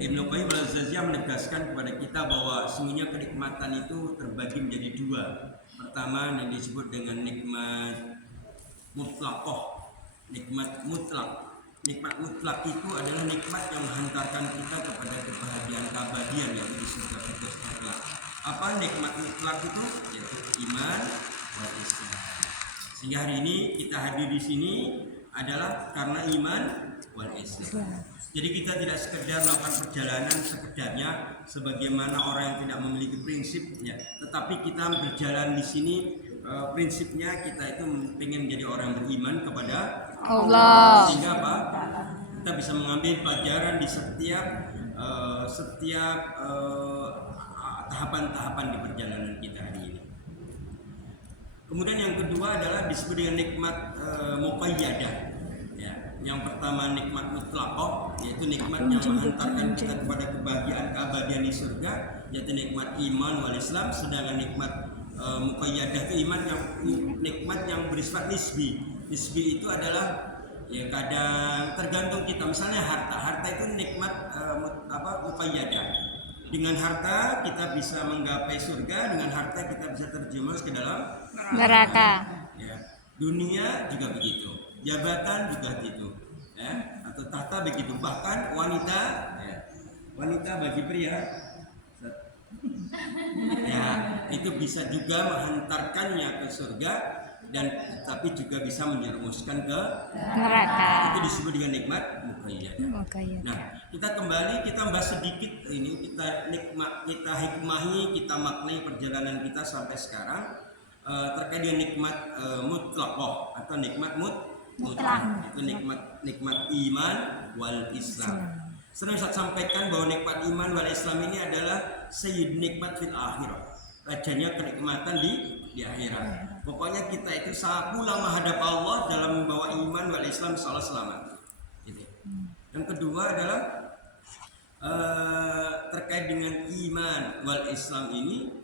Ibnu Qayyim al-Jauziyah menegaskan kepada kita bahwa sesungguhnya kenikmatan itu terbagi menjadi dua. Pertama yang disebut dengan nikmat mutlaqah, nikmat mutlak. Nikmat mutlak itu adalah nikmat yang menghantarkan kita kepada kebahagiaan keabadian yaitu di surga Firdaus a'la. Apa nikmat mutlak itu? Yaitu iman dan Islam. Sehingga hari ini kita hadir di sini adalah karena iman wal Islam. Jadi kita tidak sekedar melakukan perjalanan sekedarnya sebagaimana orang yang tidak memiliki prinsip, ya. Tetapi kita berjalan di sini prinsipnya kita itu ingin menjadi orang beriman kepada Allah. Sehingga apa? Kita bisa mengambil pelajaran di setiap tahapan-tahapan di perjalanan kita hari ini. Kemudian yang kedua adalah disebut dengan nikmat muqayyadah. Ya, yang pertama nikmat mutlaqah, yaitu nikmat yang menghantarkan kita kepada kebahagiaan keabadian di surga, yaitu nikmat iman wal Islam. Sedangkan nikmat muqayyadah itu nikmat yang bersifat nisbi. Nisbi itu adalah ya kadang tergantung kita. Misalnya harta itu nikmat muqayyadah. Dengan harta kita bisa menggapai surga, dengan harta kita bisa terjerumus ke dalam neraka. Ya. Dunia juga begitu, jabatan juga begitu, ya. Atau tahta begitu, bahkan wanita, ya. Wanita bagi pria, ya, itu bisa juga menghantarkannya ke surga dan tapi juga bisa menjerumuskan ke neraka. Itu disebut dengan nikmat muqayyadah. Nah, kita kembali kita bahas sedikit ini, kita hikmahi, kita maknai perjalanan kita sampai sekarang terkait dengan nikmat mutlaqah atau nikmat mutlak. Itu nikmat iman wal Islam. Sering saya sampaikan bahwa nikmat iman wal Islam ini adalah sayyid nikmat fil akhirah. Rajanya kenikmatan di akhirat. Pokoknya kita itu pulang menghadap Allah dalam membawa iman wal Islam insyaallah selamat. Gitu. Yang kedua adalah terkait dengan iman wal Islam ini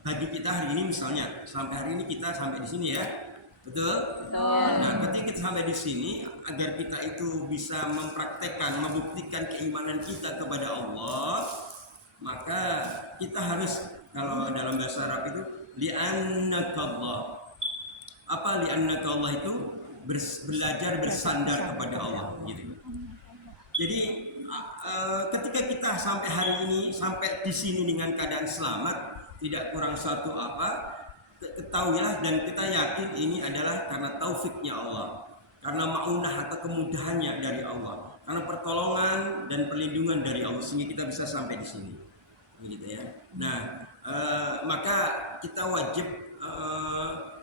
bagi kita hari ini misalnya sampai hari ini kita sampai di sini ya. Betul? Nah, ketika kita sampai di sini agar kita itu bisa mempraktekkan, membuktikan keimanan kita kepada Allah, maka kita harus, kalau dalam bahasa Arab itu li'annakallah. Apa li'annakallah itu? Belajar bersandar kepada Allah gitu. Jadi ketika kita sampai hari ini, sampai di sini dengan keadaan selamat, tidak kurang satu apa, ketahuilah dan kita yakin ini adalah karena taufiknya Allah, karena ma'unah atau kemudahannya dari Allah, karena pertolongan dan perlindungan dari Allah sehingga kita bisa sampai di sini, begitu ya. Nah, maka kita wajib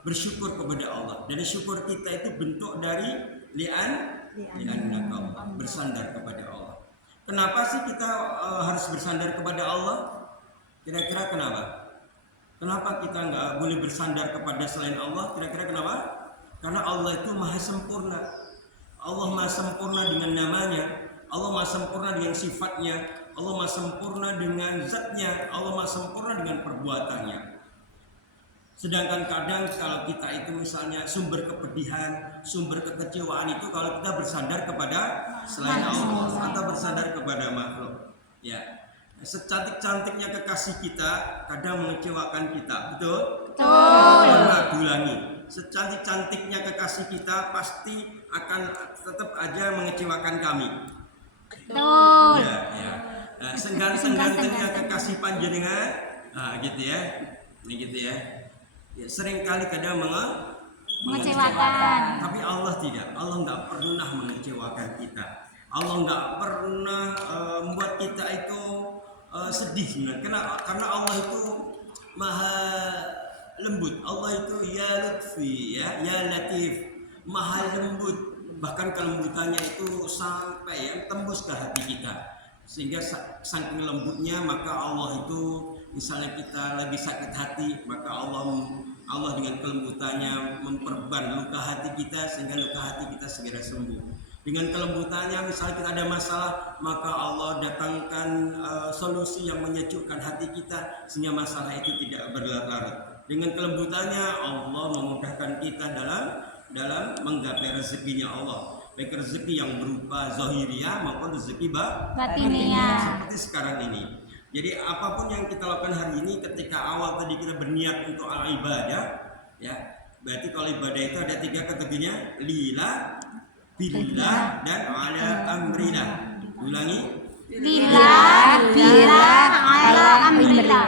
bersyukur kepada Allah. Dan syukur kita itu bentuk dari li'annakallah, bersandar kepada Allah. Kenapa sih kita harus bersandar kepada Allah? Kira-kira kenapa? Kenapa kita nggak boleh bersandar kepada selain Allah? Kira-kira kenapa? Karena Allah itu maha sempurna. Allah maha sempurna dengan namanya. Allah maha sempurna dengan sifatnya. Allah maha sempurna dengan zatnya. Allah maha sempurna dengan perbuatannya. Sedangkan kadang kalau kita itu misalnya sumber kepedihan, sumber kekecewaan itu kalau kita bersandar kepada selain Allah atau bersandar kepada makhluk. Ya. Secantik-cantiknya kekasih kita kadang mengecewakan kita, betul? Pernah ulangi. Secantik-cantiknya kekasih kita pasti akan tetap aja mengecewakan kami. Betul. Ya. Senggan-senggantengnya kekasih panjenengan, gitu ya. Ini gitu ya. Ya seringkali kadang mengecewakan. Tapi Allah tidak. Allah nggak pernah mengecewakan kita. Allah nggak pernah membuat kita itu sedih sebenarnya. Karena Allah itu maha lembut. Allah itu ya lutfi, ya latif, maha lembut. Bahkan kelembutannya itu sampai yang tembus ke hati kita. Sehingga saking lembutnya maka Allah itu misalnya kita lagi sakit hati, maka Allah dengan kelembutannya memperban luka hati kita sehingga luka hati kita segera sembuh. Dengan kelembutannya misalnya kita ada masalah, maka Allah datangkan solusi yang menyejukkan hati kita sehingga masalah itu tidak berlarut-larut. Dengan kelembutannya Allah memudahkan kita dalam menggapai rezekinya Allah. baik rezeki yang berupa zahiriyah maupun rezeki Batiniyah. seperti sekarang ini. Jadi apapun yang kita lakukan hari ini, ketika awal tadi kita berniat untuk ibadah, ya berarti kalau ibadah itu ada 3 kategorinya: lillah, billah, dan ala amrillah. Ulangi. Lillah, billah, ala amrillah.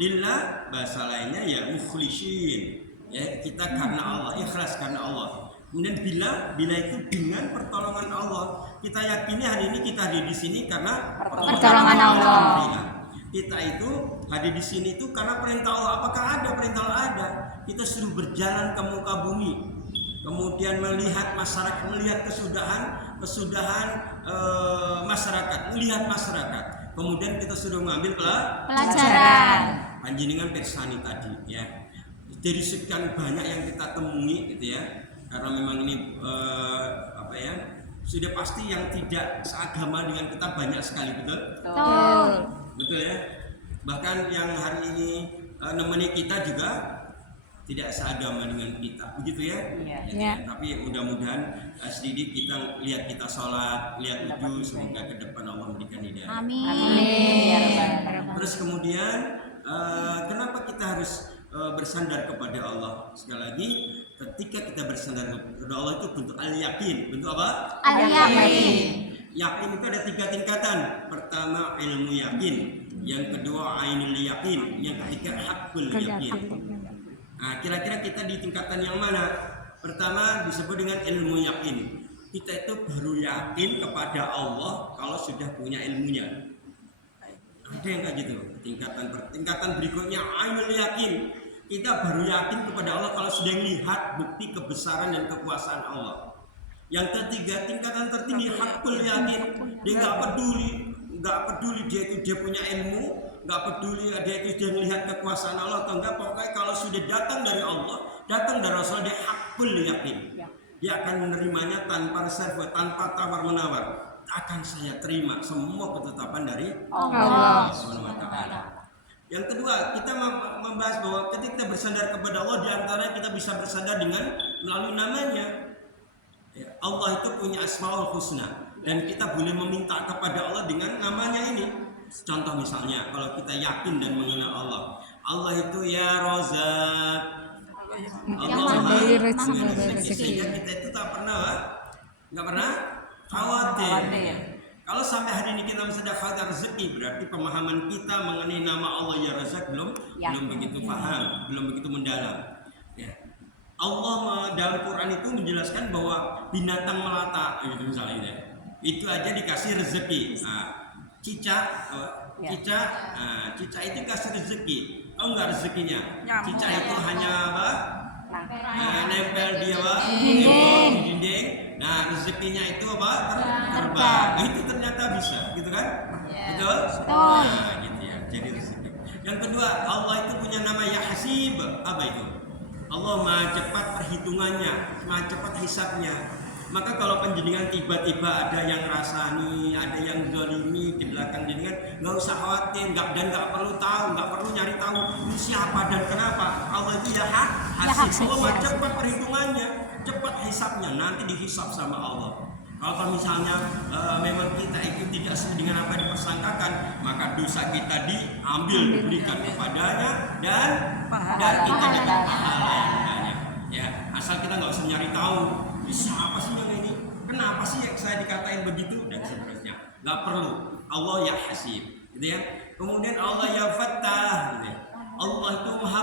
Lillah bahasa lainnya ya mukhlishin, ya kita karena Allah, ikhlas karena Allah. Kemudian bila itu dengan pertolongan Allah. Kita yakini hari ini kita hadir di sini karena Pertolongan Allah. Kita itu hadir di sini itu karena perintah Allah. Apakah ada perintah Allah? Ada. Kita suruh berjalan ke muka bumi, kemudian melihat masyarakat, melihat kesudahan masyarakat, melihat masyarakat. Kemudian kita sudah mengambil Pelajaran. Panjenengan persani tadi, ya. Dari sekian banyak yang kita temui, gitu ya. Karena memang ini sudah pasti yang tidak seagama dengan kita banyak sekali, betul? Betul ya. Bahkan yang hari ini nemeni kita juga tidak seagama dengan kita, begitu ya? Ya. Tapi mudah-mudahan sedikit kita lihat kita sholat, lihat itu, semoga ke depan Allah memberikan hidayah. Amin. Terus kemudian kenapa kita harus bersandar kepada Allah? Sekali lagi, ketika kita bersandar kepada Allah itu bentuk al-yakin. Bentuk apa? Al-yakin. Yakin itu ada 3 tingkatan. Pertama ilmu yakin, yang kedua ainul yakin, yang ketiga hakul yakin. Nah, kira-kira kita di tingkatan yang mana? Pertama disebut dengan ilmu yakin. Kita itu baru yakin kepada Allah kalau sudah punya ilmunya. Ada yang kayak gitu. Tingkatan berikutnya ainul yakin. Kita baru yakin kepada Allah kalau sudah melihat bukti kebesaran dan kekuasaan Allah. Yang ketiga, tingkatan tertinggi hakul yakin. Dia nggak peduli dia punya ilmu, nggak peduli dia itu dia melihat kekuasaan Allah atau enggak. Pokoknya kalau sudah datang dari Allah, datang dari Rasul, dia hakul yakin. Dia akan menerimanya tanpa reserve, tanpa tawar menawar. Akan saya terima semua ketetapan dari Allah SWT. Yang kedua, kita membahas bahwa ketika kita bersandar kepada Allah, di antara kita bisa bersandar dengan melalui namanya. Allah itu punya Asmaul Husna, dan kita boleh meminta kepada Allah dengan namanya ini. Contoh misalnya, kalau kita yakin dan mengenal Allah, Allah itu ya Razak, Allah memberi rezeki, sehingga kita itu nggak pernah khawatir. Kalau sampai hari ini kita sudah khawatir rezeki, berarti pemahaman kita mengenai nama Allah ya Razak belum begitu paham, belum begitu mendalam. Ya. Allah dalam Quran itu menjelaskan bahwa binatang melata, gitu misalnya ya. Itu aja dikasih rezeki. Cicak itu kasih rezeki. Oh enggak rezekinya. Cicak itu hanya apa? Nempel dia di dinding. Nah rezekinya itu apa? Terbang. Nah, itu ternyata bisa, gitu kan? Betul? Nah, gitu ya. Jadi rezeki. Yang kedua, Allah itu punya nama Ya Hasib. Apa itu? Allah maha cepat perhitungannya, maha cepat hisabnya. Maka kalau panjenengan tiba-tiba ada yang rasani, ada yang zalimi di belakang jenengan, nggak usah khawatir, nggak perlu tahu, nggak perlu nyari tahu ini siapa dan kenapa. Allah itu ya hasib. Allah maha cepat perhitungannya, cepat hisabnya, nanti dihisab sama Allah. Kalau misalnya memang kita itu tidak sesuai dengan apa yang dipersangkakan, maka dosa kita diambil, diberikan kepadanya dan kita dapat pahala yang banyak. Ya, asal kita nggak usah nyari tahu siapa sih yang ini, kenapa sih yang saya dikatain begitu dan seterusnya. Nggak perlu. Allah ya hasib, gitu ya. Kemudian Allah ya fattah, gitu ya. Allah itu maha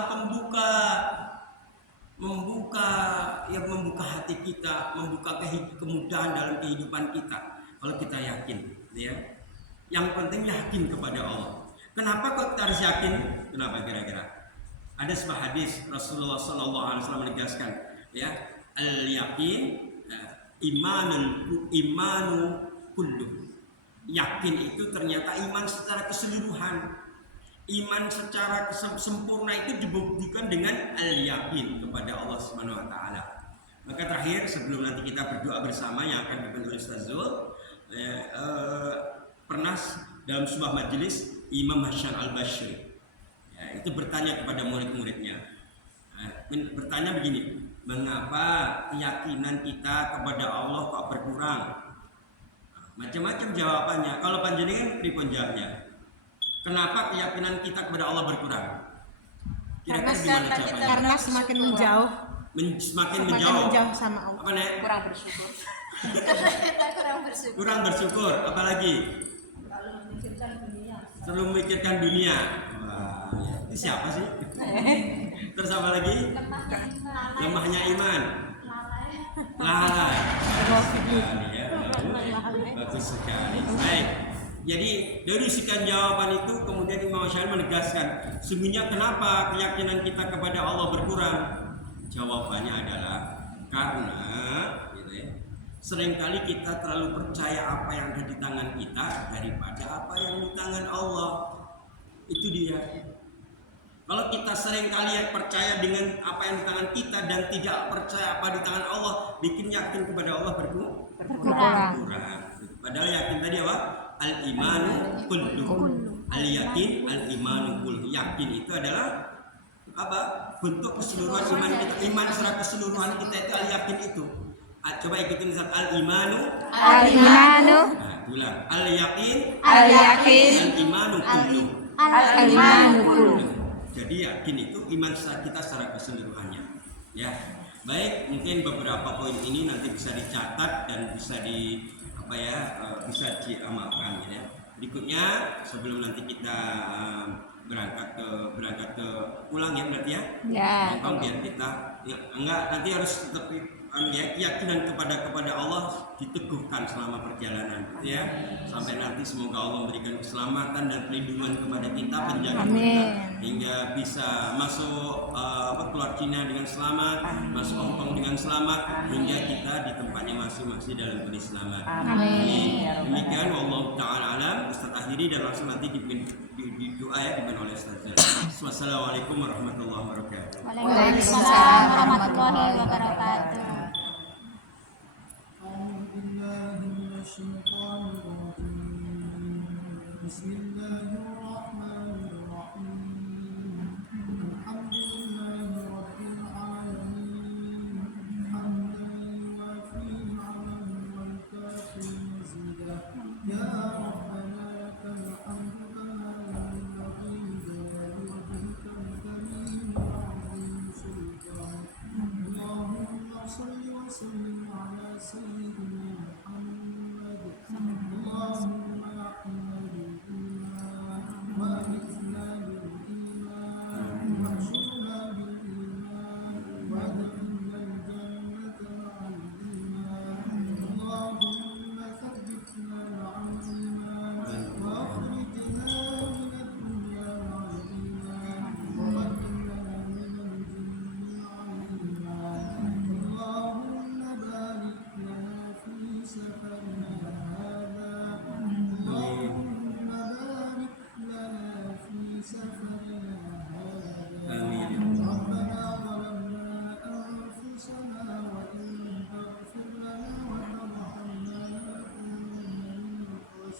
membuka hati kita, membuka kemudahan dalam kehidupan kita. Kalau kita yakin, gitu ya. Yang penting yakin kepada Allah. Kenapa kok kita harus yakin? Kenapa kira-kira? Ada sebuah hadis Rasulullah SAW menegaskan, ya, al-yakin imanu kullu. Yakin itu ternyata iman secara keseluruhan. Iman secara sempurna itu dibuktikan dengan al-yakin kepada Allah Subhanahu wa taala. Maka terakhir sebelum nanti kita berdoa bersama yang akan dipimpin oleh Ustaz Zul, pernah dalam sebuah majelis Imam Hasan Al-Basri itu bertanya kepada murid-muridnya. Bertanya begini, Mengapa keyakinan kita kepada Allah kok berkurang? Macam-macam jawabannya. Kalau panjenengan pripun jawabnya? Kenapa keyakinan kita kepada Allah berkurang? Kira-kira gimana jawabannya? Karena semakin menjauh, Semakin semakin menjauh. menjauh sama Allah. Apa nek? Kurang bersyukur. Kurang bersyukur. Apalagi? Selalu memikirkan dunia. Wah, ya. Itu siapa sih? Terus apa lagi? Lemahnya iman. Lalai. Ya, bagus sekali. Baik. Jadi dari sekian jawaban itu kemudian Imam Syafi'i menegaskan, sungguhnya kenapa keyakinan kita kepada Allah berkurang? Jawabannya adalah karena gitu ya, seringkali kita terlalu percaya apa yang ada di tangan kita daripada apa yang di tangan Allah. Itu dia. Kalau kita seringkali percaya dengan apa yang di tangan kita dan tidak percaya apa di tangan Allah, bikin yakin kepada Allah berkurang. Padahal yakin tadi apa? Al-imanu kullu. Al-yakin, al-imanu kullu. Yakin itu adalah apa? Bentuk keseluruhan iman kita. Iman secara keseluruhan kita itu al-yakin itu. Coba ikutin al-imanu. Al-imanu. Nah, ulang. Al-yakin. Al-yakin. Al-imanu kullu. Al-imanu kullu. Jadi yakin itu iman kita secara keseluruhannya. Ya. Baik, mungkin beberapa poin ini nanti bisa dicatat dan bisa bisa diamalkan ya. Berikutnya sebelum nanti kita berangkat ke pulang ya berarti ya. Ya. Nonton biar kita enggak nanti harus tetap keyakinan kepada Allah diteguhkan selama perjalanan gitu ya. Sampai nanti semoga Allah memberikan keselamatan dan perlindungan kepada kita, penjaga kita hingga bisa masuk keluar Cina dengan selamat, masuk Hong Kong dengan selamat, hingga kita di tempatnya masing-masing dalam kondisi selamat. Amin. Demikian wallahu taala alam. Ustaz akhiri dan langsung nanti di doa ya dipimpin oleh Ustaz. Wassalamualaikum warahmatullahi wabarakatuh. Waalaikumsalam warahmatullahi wabarakatuh.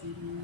Amin.